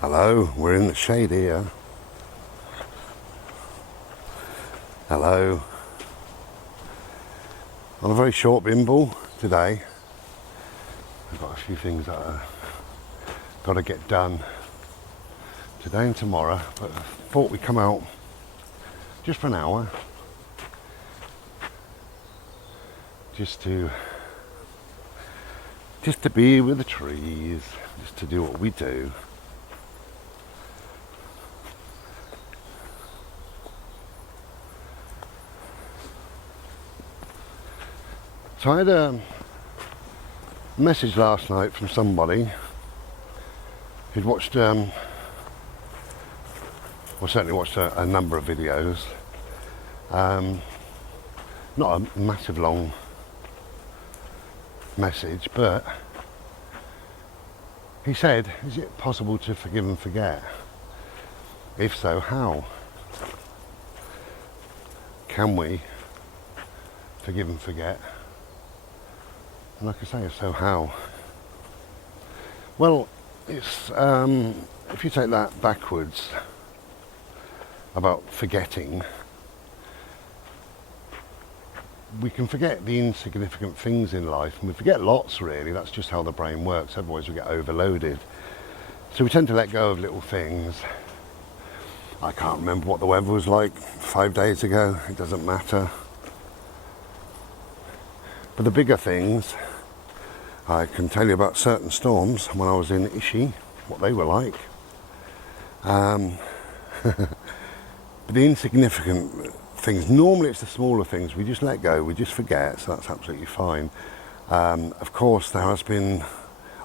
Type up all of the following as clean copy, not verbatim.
Hello, we're in the shade here. Hello. On a very short bimble today. I've got a few things that I've got to get done today and tomorrow, but I thought we'd come out just for an hour, just to be with the trees, just to do what we do. So I had a message last night from somebody who'd watched, certainly watched a number of videos. Not a massive long message, but he said, is it possible to forgive and forget? If so, how? Can we forgive and forget? And like I say, so how? Well, it's if you take that backwards about forgetting, we can forget the insignificant things in life, and we forget lots really. That's just how the brain works, otherwise we get overloaded. So we tend to let go of little things. I can't remember what the weather was like 5 days ago, it doesn't matter. But the bigger things, I can tell you about certain storms when I was in Ishi, what they were like. But the insignificant things, normally it's the smaller things, we just let go, we just forget, so that's absolutely fine. Of course, there has been,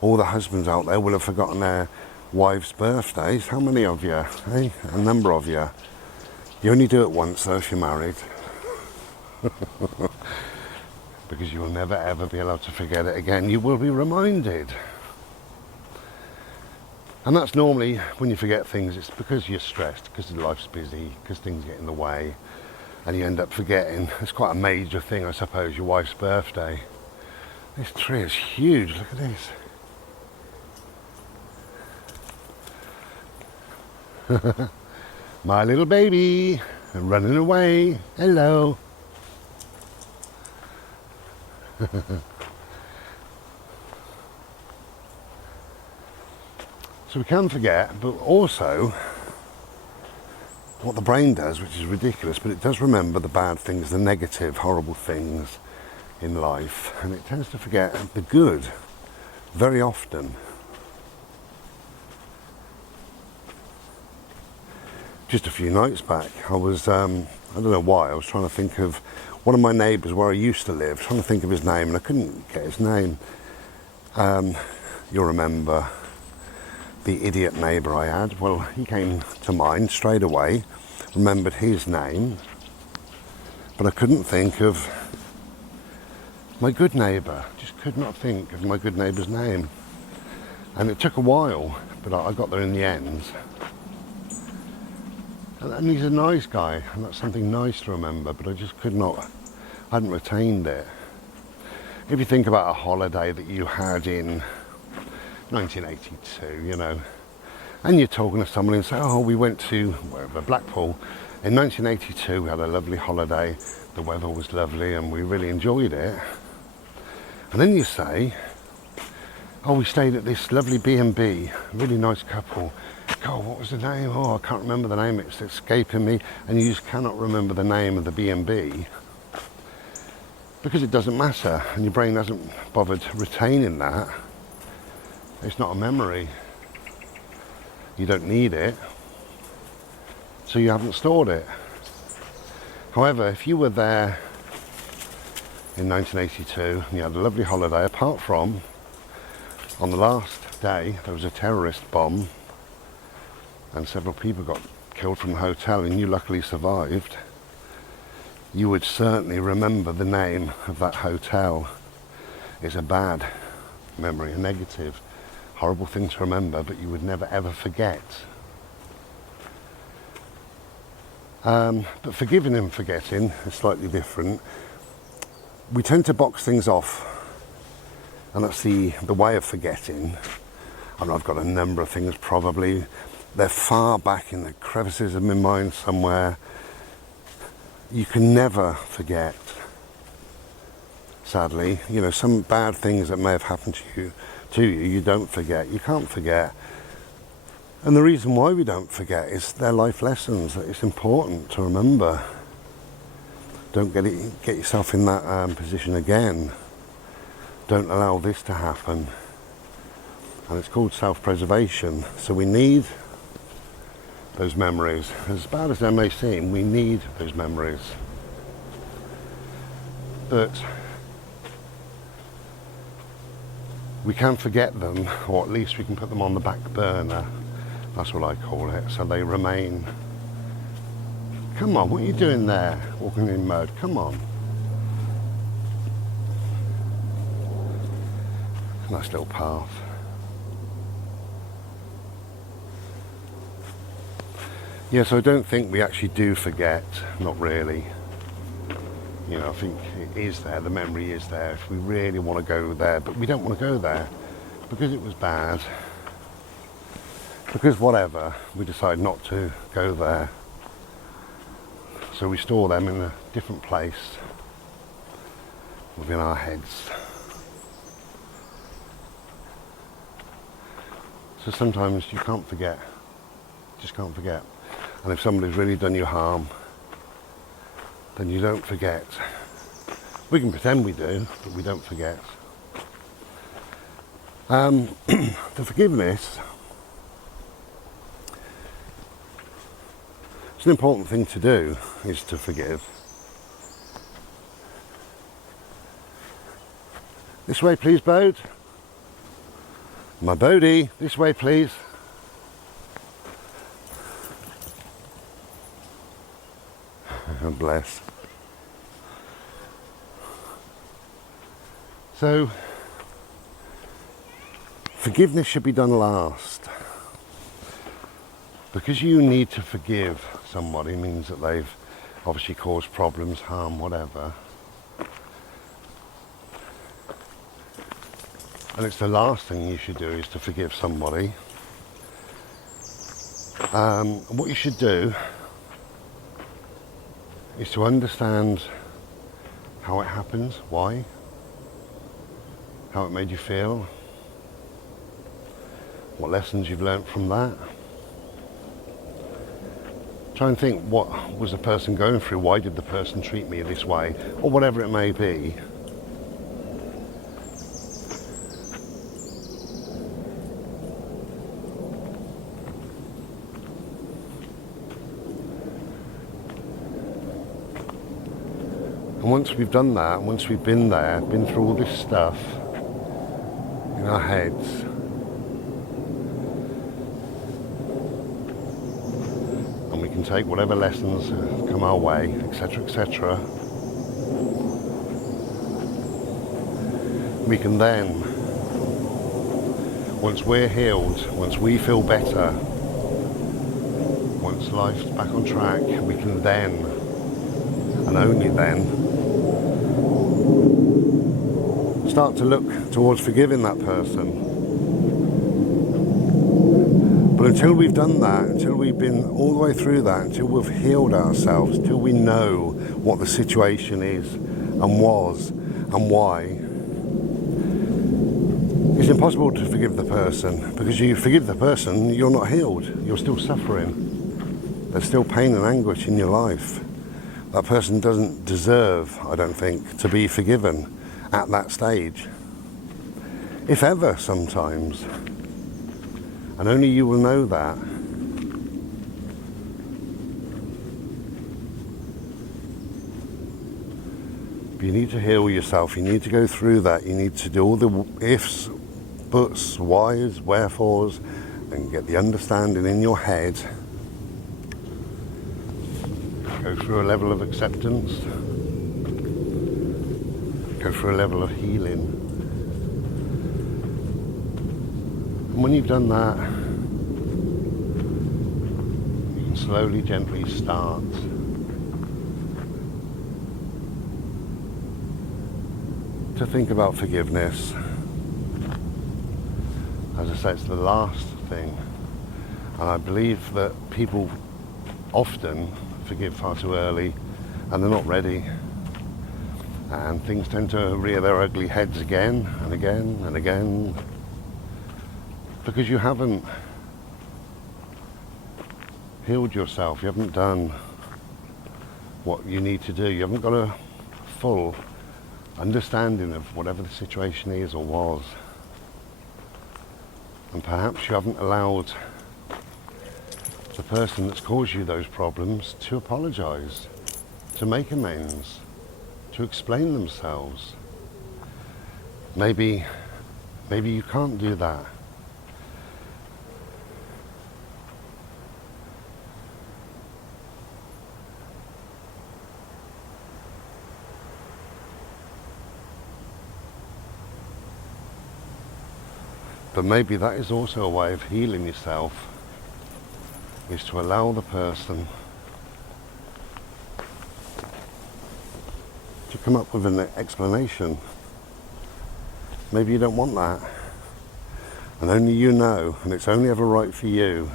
all the husbands out there will have forgotten their wives' birthdays. How many of you? Hey, a number of you. You only do it once though if you're married. Because you will never ever be allowed to forget it again. You will be reminded. And that's normally when you forget things, it's because you're stressed, because life's busy, because things get in the way, and you end up forgetting. It's quite a major thing, I suppose, your wife's birthday. This tree is huge, look at this. My little baby, running away, hello. So we can forget, but also what the brain does, which is ridiculous, but it does remember the bad things, the negative, horrible things in life, and it tends to forget the good very often. Just a few nights back, I was, I don't know why, I was trying to think of one of my neighbours where I used to live, trying to think of his name, and I couldn't get his name. You'll remember the idiot neighbour I had. Well, he came to mind straight away, remembered his name, but I couldn't think of my good neighbour. Just could not think of my good neighbour's name. And it took a while, but I got there in the end. And he's a nice guy, and that's something nice to remember, but I just could not, I hadn't retained it. If you think about a holiday that you had in 1982, you know, and you're talking to someone and say, oh, we went to wherever, Blackpool, in 1982, we had a lovely holiday, the weather was lovely and we really enjoyed it. And then you say, oh, we stayed at this lovely B&B, really nice couple. God, what was the name? Oh, I can't remember the name, it's escaping me. And you just cannot remember the name of the B&B because it doesn't matter, and your brain hasn't bothered retaining that. It's not a memory. You don't need it, so you haven't stored it. However, if you were there in 1982 and you had a lovely holiday, apart from on the last day there was a terrorist bomb and several people got killed from the hotel and you luckily survived, you would certainly remember the name of that hotel. It's a bad memory, a negative, horrible thing to remember, but you would never ever forget. But forgiving and forgetting is slightly different. We tend to box things off, and that's the way of forgetting. And I've got a number of things probably. They're far back in the crevices of my mind somewhere. You can never forget, sadly. You know, some bad things that may have happened to you, you don't forget. You can't forget. And the reason why we don't forget is they're life lessons that it's important to remember. Don't get yourself in that position again. Don't allow this to happen. And it's called self-preservation. So we need those memories. As bad as they may seem, we need those memories. But we can forget them, or at least we can put them on the back burner. That's what I call it. So they remain. Come on, what are you doing there? Walking in mud, come on. Nice little path. Yeah, so I don't think we actually do forget, not really. You know, I think it is there, the memory is there if we really want to go there, but we don't want to go there because it was bad. Because whatever, we decide not to go there. So we store them in a different place within our heads. So sometimes you can't forget, just can't forget. And if somebody's really done you harm, then you don't forget. We can pretend we do, but we don't forget. The forgiveness, it's an important thing to do, is to forgive. This way please, boat. My boatie, this way please. Bless. So, forgiveness should be done last. Because you need to forgive somebody means that they've obviously caused problems, harm, whatever. And it's the last thing you should do is to forgive somebody. What you should do is to understand how it happens, why, how it made you feel, what lessons you've learnt from that. Try and think, what was the person going through? Why did the person treat me this way? Or whatever it may be. And once we've done that, once we've been there, been through all this stuff in our heads, and we can take whatever lessons come our way, etc., etc., we can then, once we're healed, once we feel better, once life's back on track, we can then, and only then, start to look towards forgiving that person. But until we've done that, until we've been all the way through that, until we've healed ourselves, until we know what the situation is and was and why, it's impossible to forgive the person. Because you forgive the person, you're not healed. You're still suffering. There's still pain and anguish in your life. That person doesn't deserve, I don't think, to be forgiven at that stage, if ever, sometimes, and only you will know that. But you need to heal yourself, you need to go through that, you need to do all the ifs, buts, whys, wherefores, and get the understanding in your head. Go through a level of acceptance. Go through a level of healing. And when you've done that, you can slowly, gently start to think about forgiveness. As I say, it's the last thing. And I believe that people often forgive far too early and they're not ready. And things tend to rear their ugly heads again and again and again. Because you haven't healed yourself, you haven't done what you need to do, you haven't got a full understanding of whatever the situation is or was. And perhaps you haven't allowed the person that's caused you those problems to apologise, to make amends, to explain themselves. Maybe you can't do that. But maybe that is also a way of healing yourself, is to allow the person to come up with an explanation. Maybe you don't want that, and only you know, and it's only ever right for you.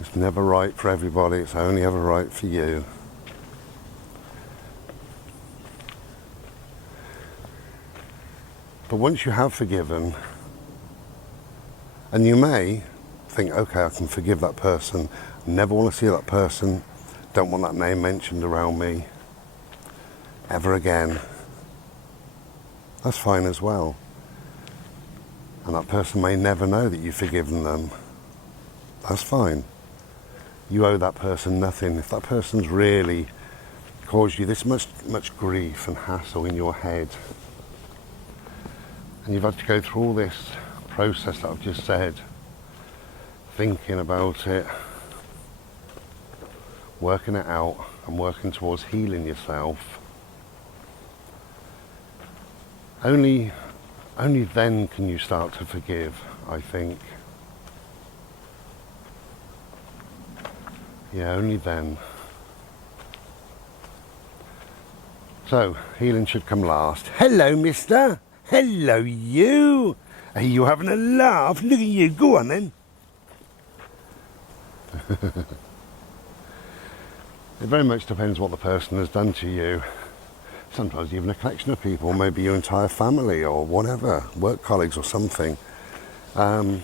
It's never right for everybody, it's only ever right for you. But once you have forgiven, and you may think, okay, I can forgive that person, never want to see that person, don't want that name mentioned around me ever again. That's fine as well. And that person may never know that you've forgiven them. That's fine. You owe that person nothing. If that person's really caused you this much grief and hassle in your head, and you've had to go through all this process that I've just said, thinking about it, working it out and working towards healing yourself, only then can you start to forgive, I think. Yeah, only then. So, healing should come last. Hello, mister. Hello, you. Are you having a laugh? Look at you. Go on, then. It very much depends what the person has done to you. Sometimes even a collection of people, maybe your entire family or whatever, work colleagues or something. And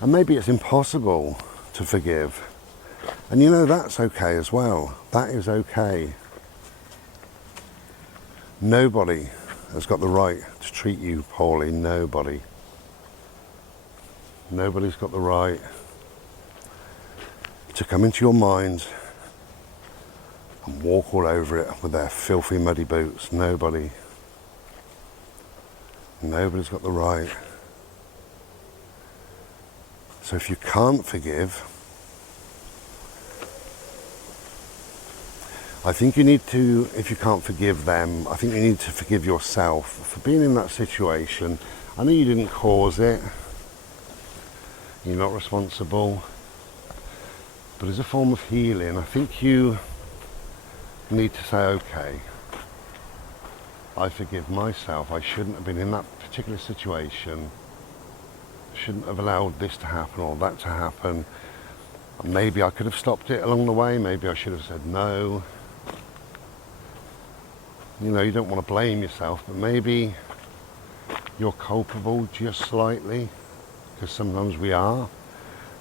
maybe it's impossible to forgive. And you know, that's okay as well. That is okay. Nobody has got the right to treat you poorly. Nobody. Nobody's got the right to come into your mind and walk all over it with their filthy, muddy boots. Nobody. Nobody's got the right. So if you can't forgive, I think you need to, if you can't forgive them, I think you need to forgive yourself for being in that situation. I know you didn't cause it. You're not responsible. But as a form of healing, I think you need to say, okay, I forgive myself. I shouldn't have been in that particular situation. Shouldn't have allowed this to happen or that to happen. Maybe I could have stopped it along the way. Maybe I should have said no. You know, you don't want to blame yourself, but maybe you're culpable just slightly, because sometimes we are.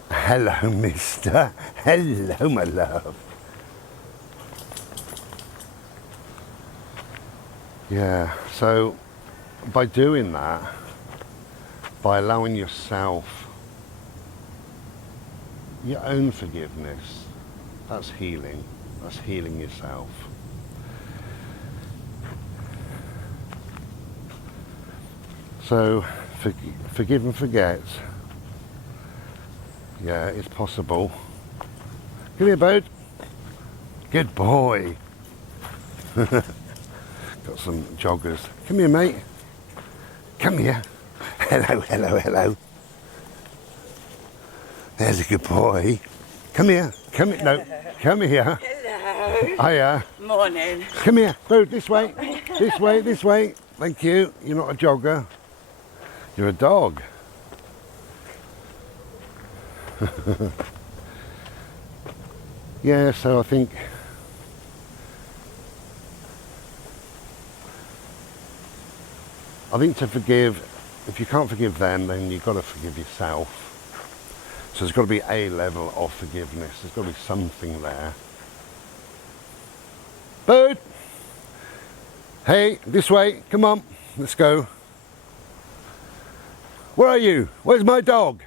Hello, mister. Hello, my love. Yeah, so by doing that, by allowing yourself your own forgiveness, that's healing. That's healing yourself. So, forgive and forget. Yeah, it's possible. Give me a boat. Good boy. Got some joggers. Come here, mate. Come here. Hello, hello, hello. There's a good boy. Come here. Come here. No, come here. Hello. Hiya. Morning. Come here. Go this way. This way, this way. thank you. You're not a jogger. You're a dog. Yeah, so I think to forgive, if you can't forgive them, then you've got to forgive yourself. So there's got to be a level of forgiveness. There's got to be something there. Bird! Hey, this way. Come on. Let's go. Where are you? Where's my dog?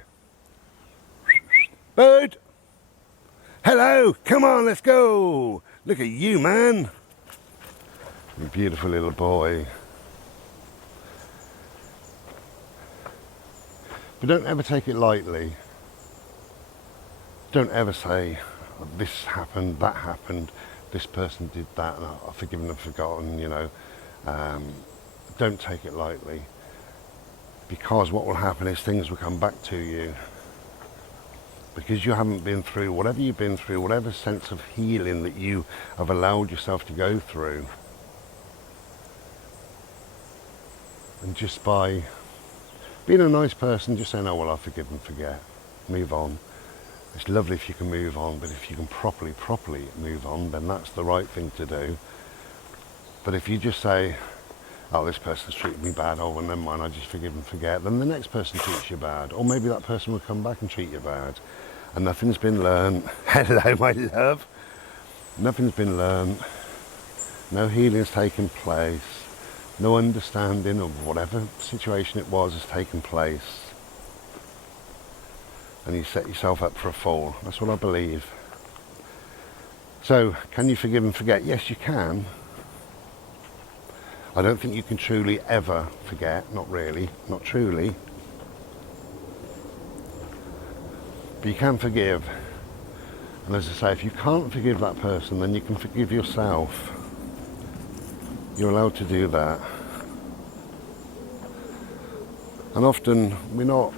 Bird! Hello! Come on, let's go! Look at you, man! You beautiful little boy. But don't ever take it lightly. Don't ever say, oh, this happened, that happened, this person did that, and I've forgiven and forgotten, you know. Don't take it lightly. Because what will happen is things will come back to you. Because you haven't been through whatever you've been through, whatever sense of healing that you have allowed yourself to go through. And just by being a nice person, just saying, oh, well, I'll forgive and forget. Move on. It's lovely if you can move on, but if you can properly move on, then that's the right thing to do. But if you just say, oh, this person's treated me bad, oh, well, never mind, I just forgive and forget, then the next person treats you bad. Or maybe that person will come back and treat you bad. And nothing's been learned. Hello, my love. Nothing's been learned. No healing's taken place. No understanding of whatever situation it was has taken place. And you set yourself up for a fall. That's what I believe. So, can you forgive and forget? Yes, you can. I don't think you can truly ever forget. Not really. Not truly. But you can forgive. And as I say, if you can't forgive that person, then you can forgive yourself. You're allowed to do that. And often we're not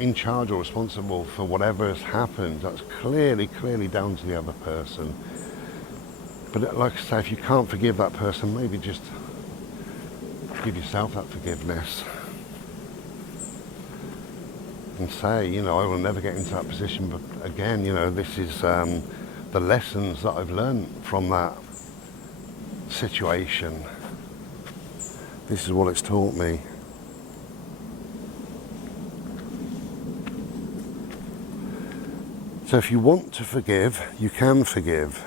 in charge or responsible for whatever has happened. That's clearly down to the other person. But like I say, if you can't forgive that person, maybe just give yourself that forgiveness. And say, you know, I will never get into that position, but again, you know, this is the lessons that I've learned from that situation. This is what it's taught me. So if you want to forgive, you can forgive.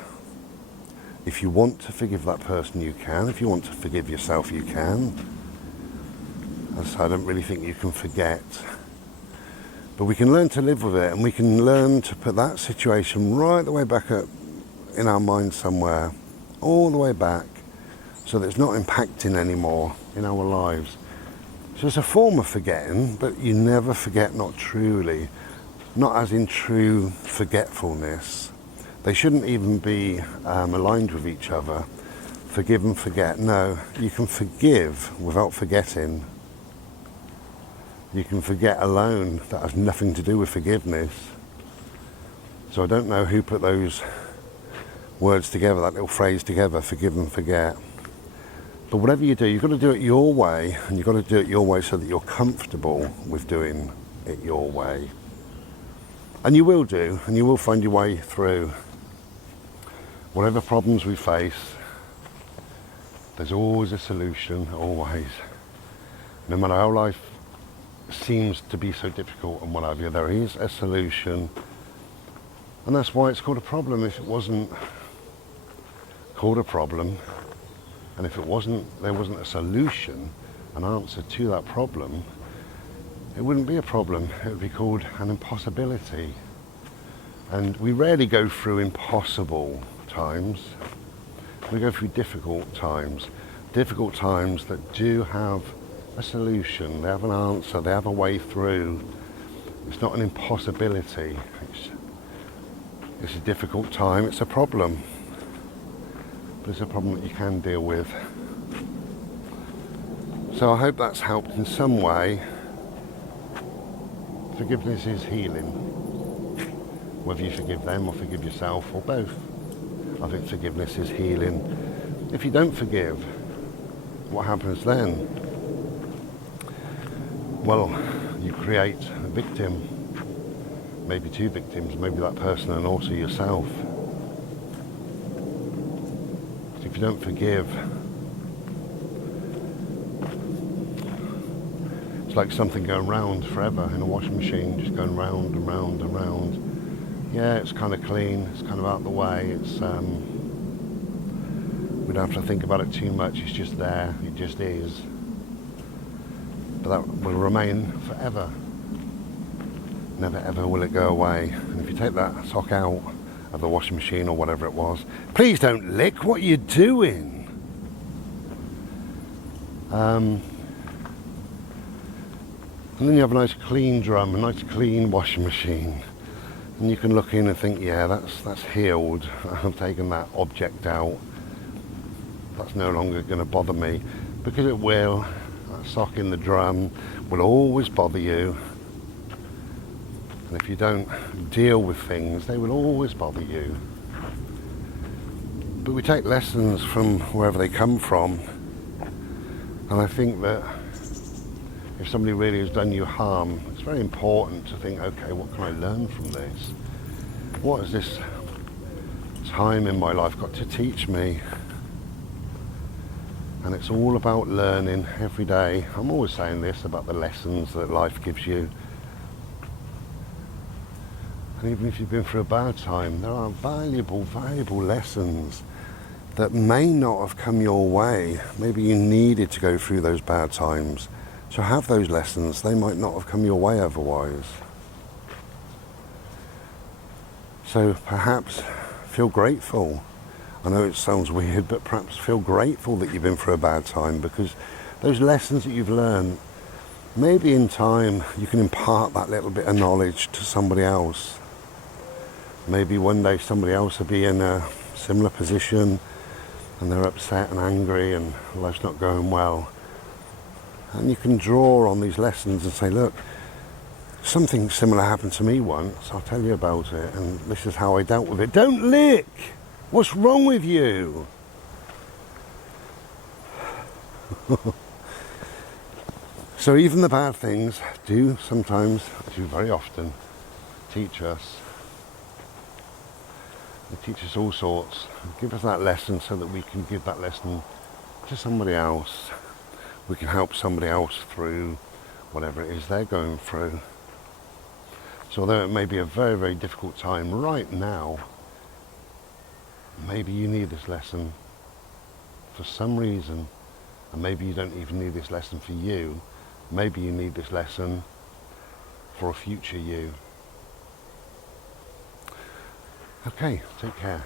If you want to forgive that person, you can. If you want to forgive yourself, you can. And so I don't really think you can forget. But we can learn to live with it, and we can learn to put that situation right the way back up in our mind somewhere, all the way back, so that it's not impacting anymore in our lives. So it's a form of forgetting, but you never forget, not truly. Not as in true forgetfulness. They shouldn't even be aligned with each other. Forgive and forget. No, you can forgive without forgetting. You can forget alone. That has nothing to do with forgiveness. So I don't know who put those words together, that little phrase together, forgive and forget. But whatever you do, you've got to do it your way, and you've got to do it your way so that you're comfortable with doing it your way. And you will do, and you will find your way through. Whatever problems we face, there's always a solution, always. No matter how life seems to be so difficult and what have you, there is a solution. And that's why it's called a problem. If it wasn't called a problem, and if there wasn't a solution, an answer to that problem, it wouldn't be a problem. It would be called an impossibility. And we rarely go through impossible times. We go through difficult times that do have a solution, they have an answer, they have a way through. It's not an impossibility. It's a difficult time, it's a problem. But it's a problem that you can deal with. So I hope that's helped in some way. Forgiveness is healing. Whether you forgive them or forgive yourself or both. I think forgiveness is healing. If you don't forgive, what happens then? Well, you create a victim, maybe two victims, maybe that person and also yourself. So if you don't forgive, it's like something going round forever in a washing machine, just going round and round and round. Yeah, it's kind of clean, it's kind of out of the way, it's we don't have to think about it too much, it's just there, it just is. But that will remain forever. Never ever will it go away. And if you take that sock out of the washing machine or whatever it was, please don't lick, what are you doing? And then you have a nice clean drum, a nice clean washing machine. And you can look in and think, yeah, that's healed. I've taken that object out. That's no longer going to bother me, because it will. That sock in the drum will always bother you. And if you don't deal with things, they will always bother you. But we take lessons from wherever they come from. And I think that if somebody really has done you harm, it's very important to think, okay, what can I learn from this? What has this time in my life got to teach me? And it's all about learning every day. I'm always saying this about the lessons that life gives you. And even if you've been through a bad time, there are valuable, valuable lessons that may not have come your way. Maybe you needed to go through those bad times. So have those lessons. They might not have come your way otherwise. So perhaps feel grateful. I know it sounds weird, but perhaps feel grateful that you've been through a bad time, because those lessons that you've learned, maybe in time you can impart that little bit of knowledge to somebody else. Maybe one day somebody else will be in a similar position and they're upset and angry and life's not going well. And you can draw on these lessons and say, look, something similar happened to me once, I'll tell you about it, and this is how I dealt with it. Don't lick! What's wrong with you? So even the bad things do sometimes, do very often, teach us. They teach us all sorts. Give us that lesson so that we can give that lesson to somebody else. We can help somebody else through whatever it is they're going through. So although it may be a very, very difficult time right now, maybe you need this lesson for some reason, and maybe you don't even need this lesson for you. Maybe you need this lesson for a future you. Okay, take care.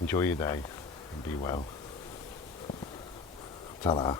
Enjoy your day and be well. Ta-da.